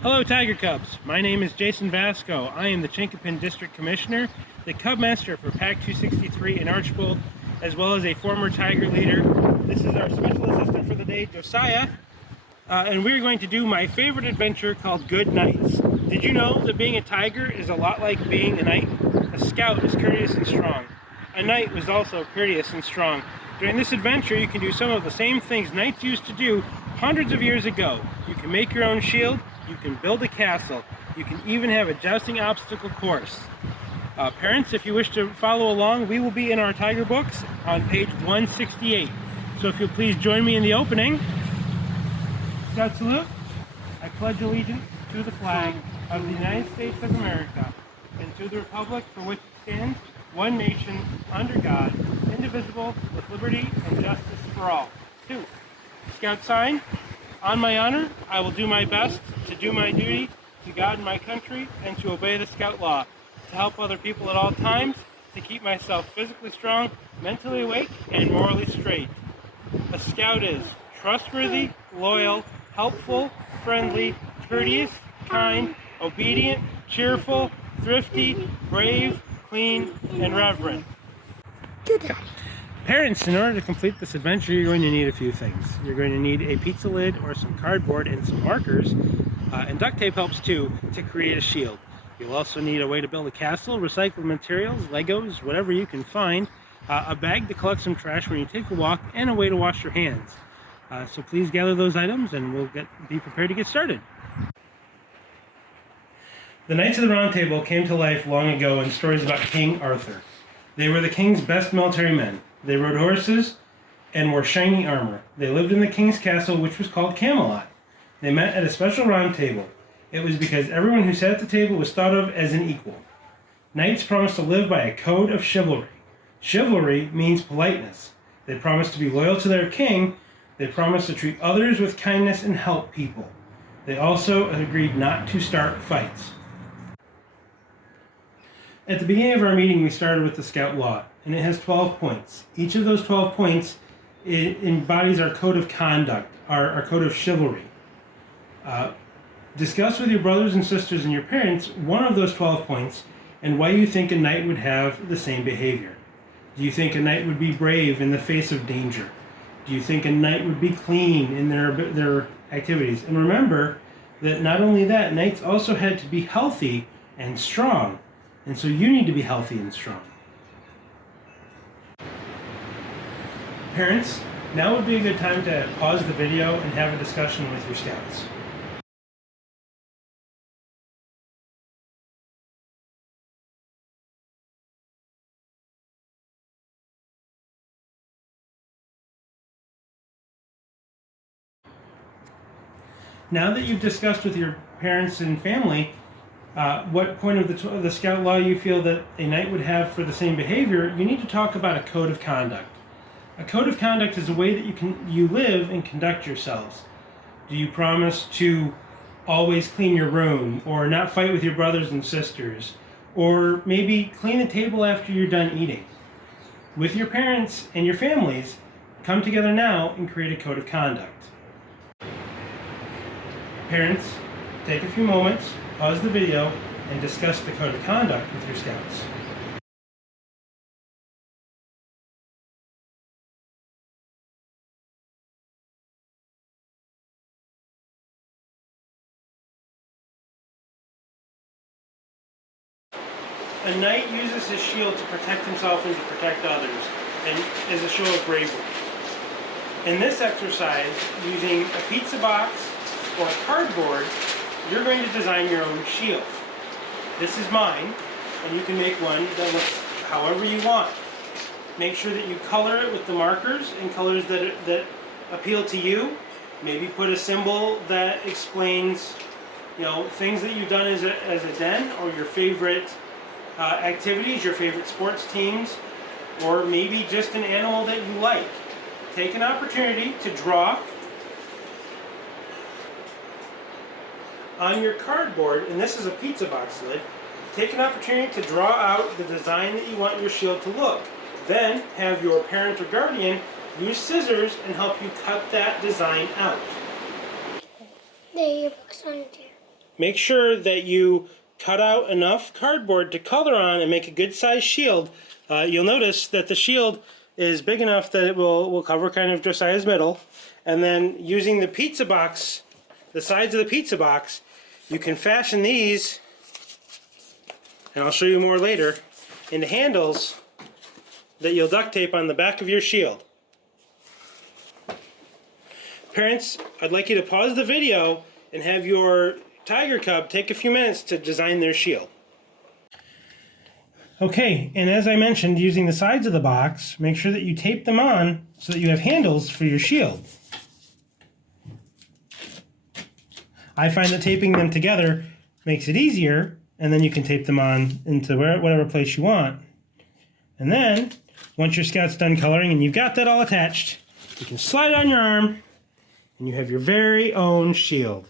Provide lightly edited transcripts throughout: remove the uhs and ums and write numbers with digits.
Hello Tiger Cubs, my name is Jason Vasco. I am the Chinkapin District Commissioner, the Cub Master for PAC 263 in Archbold, as well as a former Tiger leader. This is our special assistant for the day, Josiah, and we're going to do my favorite adventure called Good Nights. Did you know that being a tiger is a lot like being a knight? A scout is courteous and strong. A knight was also courteous and strong. During this adventure, you can do some of the same things knights used to do hundreds of years ago. You can make your own shield, you can build a castle, you can even have a jousting obstacle course. Parents, if you wish to follow along, we will be in our tiger books on page 168. So if you'll please join me in the opening. Scout salute. I pledge allegiance to the flag of the United States of America and to the republic for which it stands, one nation, under God, indivisible, with liberty and justice for all. 2. Scout sign. On my honor, I will do my best to do my duty to God and my country and to obey the Scout law, to help other people at all times, to keep myself physically strong, mentally awake, and morally straight. A Scout is trustworthy, loyal, helpful, friendly, courteous, kind, obedient, cheerful, thrifty, brave, clean, and reverent. Parents, in order to complete this adventure, you're going to need a few things. You're going to need a pizza lid or some cardboard and some markers, and duct tape helps too, to create a shield. You'll also need a way to build a castle, recycled materials, Legos, whatever you can find, a bag to collect some trash when you take a walk, and a way to wash your hands. So please gather those items and we'll be prepared to get started. The Knights of the Round Table came to life long ago in stories about King Arthur. They were the king's best military men. They rode horses and wore shiny armor. They lived in the king's castle, which was called Camelot. They met at a special round table. It was because everyone who sat at the table was thought of as an equal. Knights promised to live by a code of chivalry. Chivalry means politeness. They promised to be loyal to their king. They promised to treat others with kindness and help people. They also agreed not to start fights. At the beginning of our meeting, we started with the Scout Law, and it has 12 points. Each of those 12 points embodies our code of conduct, our code of chivalry. Discuss with your brothers and sisters and your parents one of those 12 points and why you think a knight would have the same behavior. Do you think a knight would be brave in the face of danger? Do you think a knight would be clean in their activities? And remember that not only that, knights also had to be healthy and strong. And so you need to be healthy and strong. Parents, now would be a good time to pause the video and have a discussion with your scouts. Now that you've discussed with your parents and family what point of the Scout Law you feel that a knight would have for the same behavior, you need to talk about a code of conduct. A code of conduct is a way that you live and conduct yourselves. Do you promise to always clean your room, or not fight with your brothers and sisters, or maybe clean the table after you're done eating? With your parents and your families, come together now and create a code of conduct. Parents, take a few moments, pause the video, and discuss the code of conduct with your scouts. A knight uses his shield to protect himself and to protect others, and as a show of bravery. In this exercise, using a pizza box or cardboard, you're going to design your own shield. This is mine, and you can make one that looks however you want. Make sure that you color it with the markers in colors that appeal to you. Maybe put a symbol that explains, things that you've done as a den, or your favorite activities, your favorite sports teams, or maybe just an animal that you like. Take an opportunity to draw on your cardboard, and this is a pizza box lid. Take an opportunity to draw out the design that you want your shield to look. Then have your parent or guardian use scissors and help you cut that design out. There, your book's on your chair. make sure that you cut out enough cardboard to color on and make a good sized shield. You'll notice that the shield is big enough that it will cover kind of Josiah's middle. And then using the pizza box, the sides of the pizza box, you can fashion these, and I'll show you more later, into handles that you'll duct tape on the back of your shield. Parents, I'd like you to pause the video and have your tiger cub take a few minutes to design their shield. Okay, and as I mentioned, using the sides of the box, make sure that you tape them on so that you have handles for your shield. I find that taping them together makes it easier, and then you can tape them on into whatever place you want. And then, once your Scout's done coloring and you've got that all attached, you can slide it on your arm, and you have your very own shield.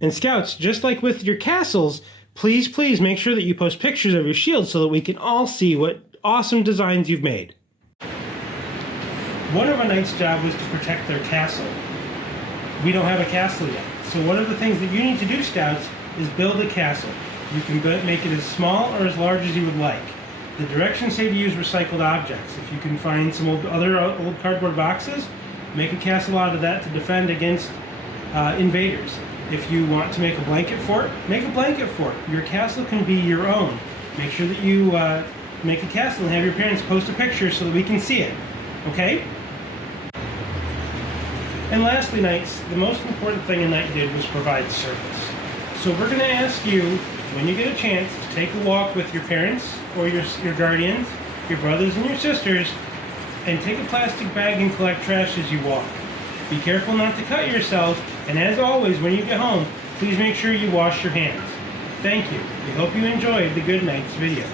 And Scouts, just like with your castles, please make sure that you post pictures of your shield so that we can all see what awesome designs you've made. One of a knight's job was to protect their castle. We don't have a castle yet, so one of the things that you need to do, Scouts, is build a castle. You can make it as small or as large as you would like. The directions say to use recycled objects. If you can find some other old cardboard boxes, make a castle out of that to defend against invaders. If you want to make a blanket fort, make a blanket fort. Your castle can be your own. Make sure that you make a castle and have your parents post a picture so that we can see it. Okay? And lastly, Knights, the most important thing a Knight did was provide service. So we're going to ask you, when you get a chance, to take a walk with your parents or your guardians, your brothers and your sisters, and take a plastic bag and collect trash as you walk. Be careful not to cut yourself, and as always, when you get home, please make sure you wash your hands. Thank you. We hope you enjoyed the Good Knights video.